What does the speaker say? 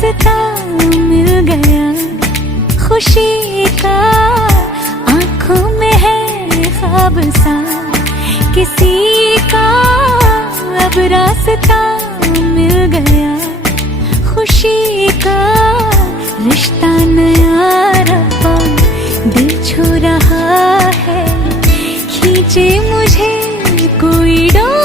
रास्ता मिल गया खुशी का, आंखों में है ख्वाब सा किसी का, अब रास्ता मिल गया खुशी का। रिश्ता नया रब्बा दिल छू रहा है, खींचे मुझे कोई डोर।